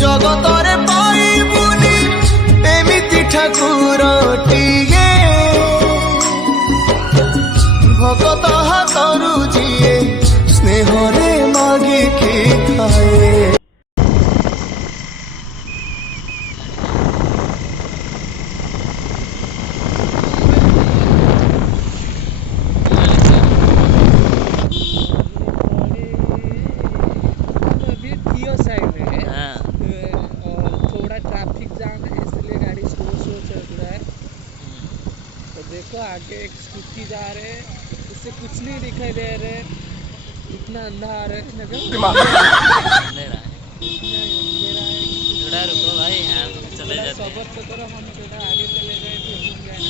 जगतरे पाइबुनी एमिति ठाकुरटिए भगत हातरू जिए स्नेहरे मागिकी खाए। देखो आगे एक स्कूटी जा रहे, उससे कुछ नहीं दिखाई दे रहे, इतना अंधार है। थोड़ा रुको भाई, हम चले जाते हैं। सबर तो करो, हम थोड़ा आगे चले गए थे घूम गए।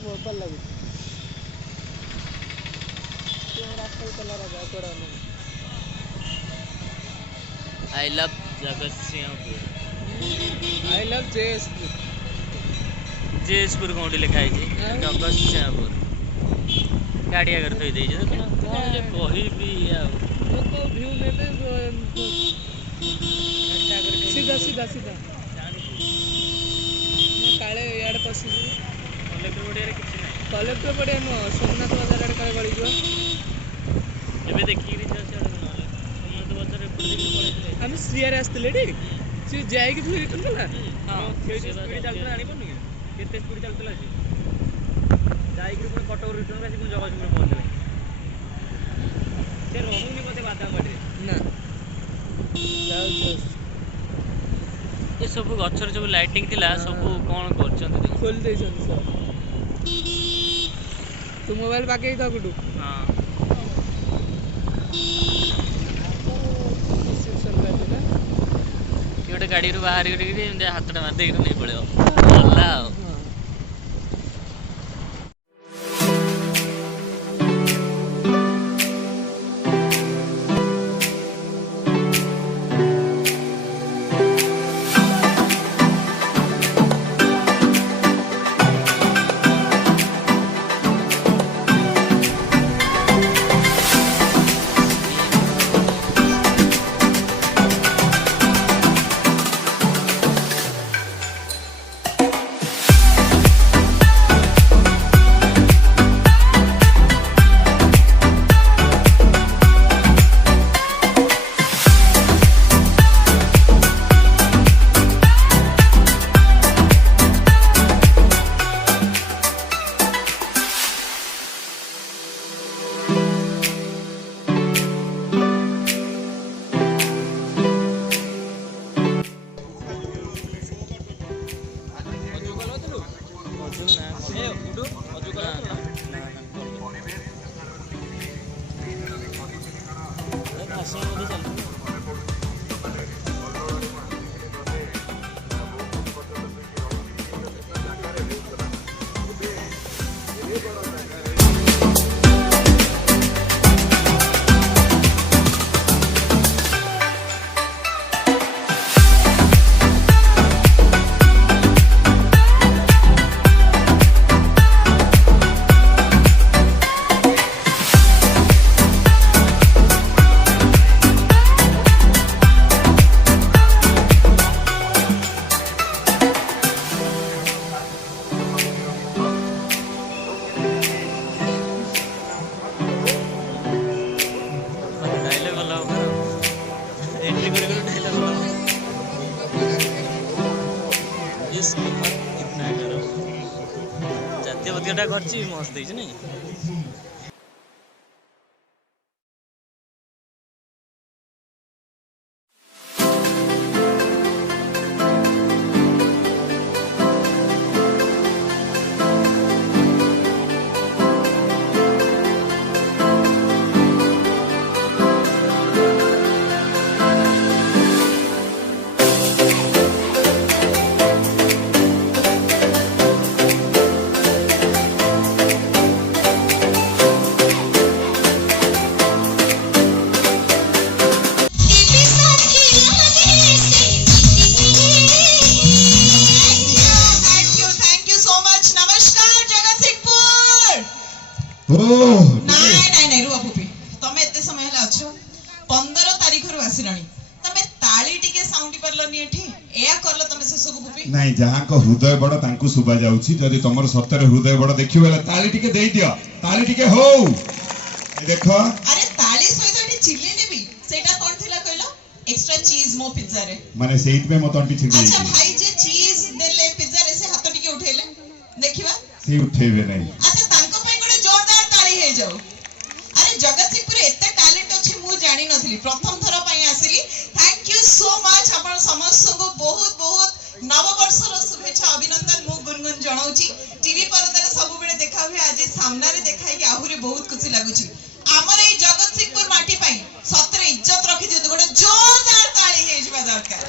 बहुत भल लगे रास्ता चला रहा थोड़ा। I love Jagatsinghpur, I love Jaipur. Jaipur कौन लिखा है जगतसिंहपुर गाड़ी अगर थी दे कही भी व्यू नेते सीधा सीधा सीधा काले यार पसी कलेक्टर पड़िया किसी ना कलेक्टर पड़िया नुह सोमनाथ बाजार आड़े काले गड़ी जो एबे देखि रि छ सेड सोमनाथ बाजार एपटे पड़े हम श्रीयार आस्ते टी सी जाए कि फिर रिटर्न कला। हां स्पीड चलता आनी पड़नी केते स्पीड चलतला सी जाई कि पुणी कटक रिटर्न आसी पुणी जगतसिंहपुर पहुंचले से रहूनी पते बाधा पड़े ना जाऊ ये सब गछर सब लाइटिंग थिला सब कोन करछन खोल दे सब तू मोबाइल बाके था गुडू। हां गोटे गाड़ी रू बाहर हाथटा मार दे नहीं पड़े भला। जातीय बतियाटा करछि मस्त देछि नहीं। आसिलानी तमे ताली टिके साउंडी परलनी एठी एया करलो तमे शेष को पुपी नहीं जहाँ को हृदय बड़ तांकु सुबा जाउछि जदि तमर सत्तर हृदय बड़ देखियो बेले ताली टिके देई दियो ताली टिके हो ए देखो अरे ताली सहित एठी चिल्ली नेबी सेटा कोन थिला कहलो एक्स्ट्रा चीज मो पिज्जा रे माने सेहित पे मत अंटी छिड़ी अच्छा भाई जे चीज देले पिज्जा रे से हाथ टिके उठेले देखिबा से उठेबे नहीं अच्छा तांको पई गोटे जोरदार ताली हे जाऊ अरे जगत सिंहपुर एते टैलेंट अछि मु जानि नथली प्रथम थरा पई आसिली थैंक यू सो मच आपण समस्त को बहुत बहुत नववर्षर शुभेच्छा अभिनंदन मु गुनगुन जणाउची टीवी परदार सब बेले देखा हुए आज सामना रे देखाई कि आहुरी बहुत खुशी लागुची हमर ए जगत सिंहपुर माटी पई सतरे इज्जत रखि दियत गोटे जोरदार ताली हे जबा दरकार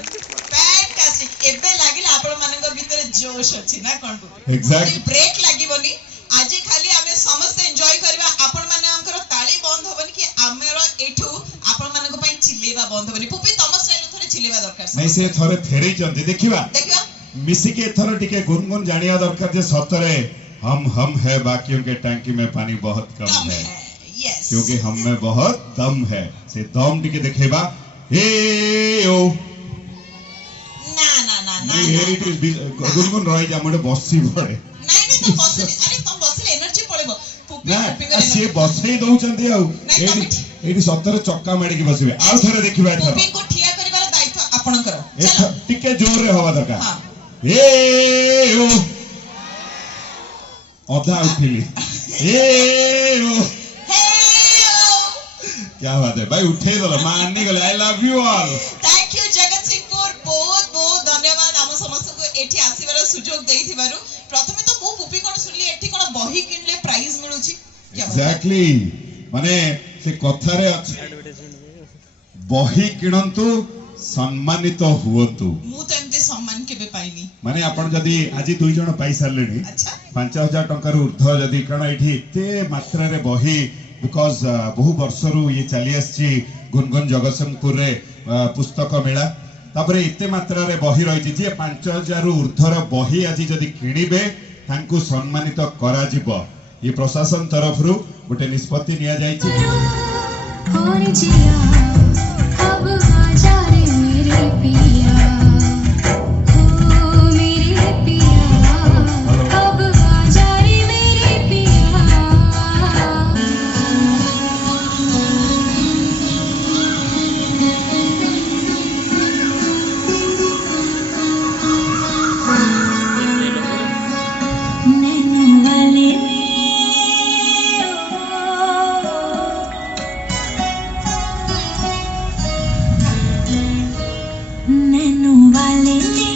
फैंटास्टिक एबे लागिला आपण मानक भीतर जोश अछि ना कोन एग्जैक्ट ब्रेक लागिबनी आज खाली आमे समस्त एन्जॉय करबा आपण मानकर ताली बंद होबनी कि हमर एठू आपण मानक पई चिल्लेबा बंद होबनी पुपी तम स्टाइल थरे चिल्लेबा दरकार नहीं से थरे फेरै जंदी देखिबा देखिबा मिसी के थरो टिके गुनगुन जानिया दरकार जे सतरे हम है बाकियों के टैंकी में पानी बहुत कम है यस क्योंकि हम में बहुत दम है से दम टिके देखेबा ए ओ ना ना ना ना ये हेरिटेज गुनगुन रही जा मोटे बसी पड़े नहीं तो बसले अरे तुम बसले एनर्जी पळेबो पुपी ना पुपी करे से बसई दउचंदी आउ नहीं, एडी सतरे चक्का माडी के बसिबे आउ थरे देखिबा एथर पुपी को ठिया करिवार दायित्व आपणकर चलो टिके जोर रे हवा दरकार हां ए ओ ओदा उठिली ए ओ हे क्या बात है भाई उठे दला माननी गले I love you all thank you जगत सिंहपुर बहुत बहुत धन्यवाद हम समस्त को एठी आसीबार सुजोग देइथिबारु प्रथमे तो मु पुपी कोन सुनली एठी कोन बही किनले प्राइज मिलुची एग्जैक्टली माने से कथारे अछि बही किणंतु सम्मानित हुवंतु मु तो एमते सम्मान केबे पाइनी माने आपण जदी आजि दुई जण पाई सारलेनी अच्छा 5000 टंका रु ऊर्ध्व जदी कण एठी एते मात्रा रे बही बिकॉज बहु वर्षरु ये चली आछि गुनगुन जगतसिंहपुर रे पुस्तक मेला तापरे एते मात्रा रे बही रही जे 5000 रु ऊर्ध्वर बही आजि जदी किनिबे तांकु सम्मानित करा जिवो ये प्रशासन तरफ रु गोटे निष्पत्ति निया जायछि और जिया अब आजा रे मेरे पिया ओ मेरे पिया अब आजा रे मेरे पिया नैनो वाले नैनो वाले ने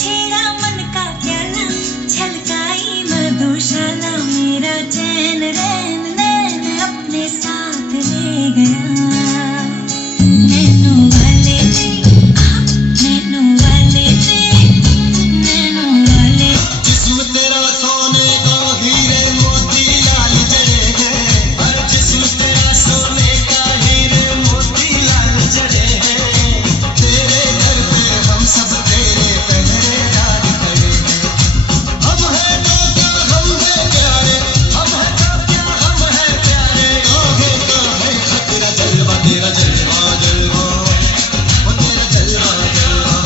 छेड़ा मन का प्याला छलकाई मधुशाला मेरा चैन रैन नैन अपने साथ ले गया नैनो वाले ने नैनो वाले ने नैनो वाले जिस्म तेरा सोने का हीरे मोती लाल जड़े हैं हर जिस्म तेरा सोने का हीरे मोती लाल जड़े हैं तेरे घर पे हम सब तेरे पहरेदार खड़े हैं हम हैं तो क्या हम हैं प्यारे हम हैं तो क्या हम हैं प्यारे ओहे तो है खतरा जलवा तेरा जलवा जलवा वो तेरा जलवा जलवा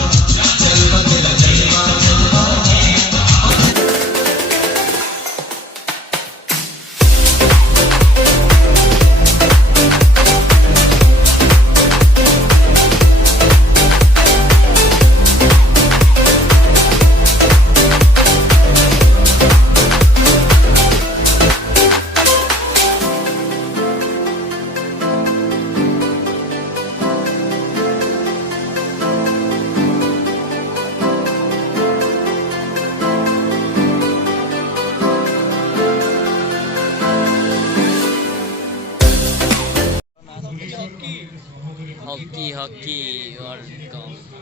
जलवा तेरा जलवा जलवा हॉकी हॉकी वर्ल्ड कप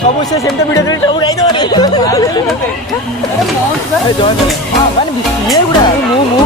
ସବୁ ସେ ସେମିତି ଭିଡ଼ିଓ ସବୁ ମାନେ ଇଏ ଗୁଡ଼ା ମୁଁ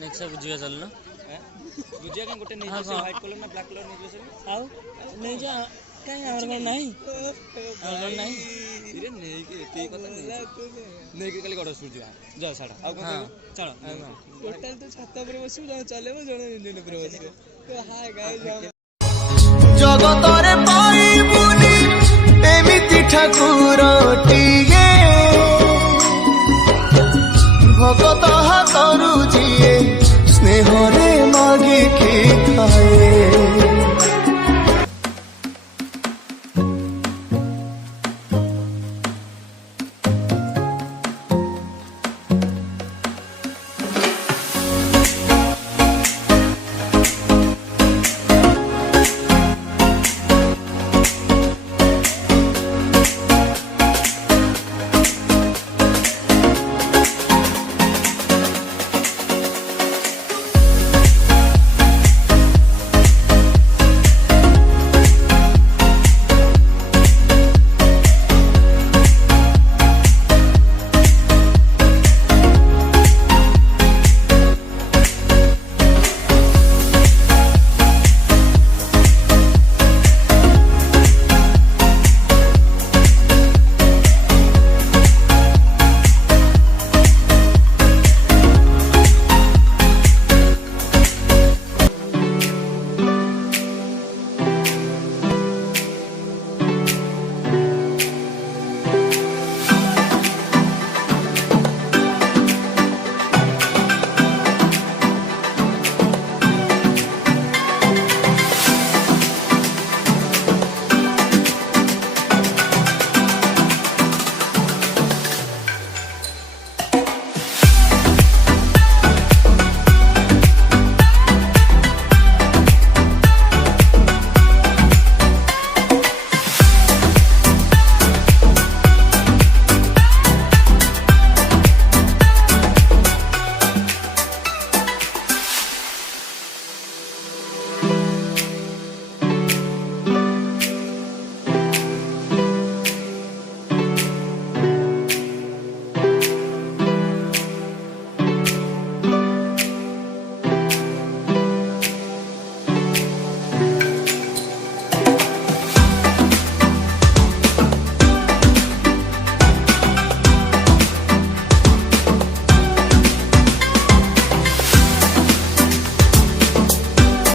नेक्स्ट बुझिया चलना बुझिया क्या गोटे नहीं हाँ, से हाँ। व्हाइट कलर ना ब्लैक कलर नहीं से आओ नहीं जा कहीं और नहीं और नहीं इरे नहीं के एती कथा नहीं के खाली गड़ सुर जा छाड़ा आ कोन हाँ। चलो टोटल तो छाता पर बसु जा चले जने इंजन पर बसु तो हाय गाइस जगतरे पाइबुनी एमिति ठाकुर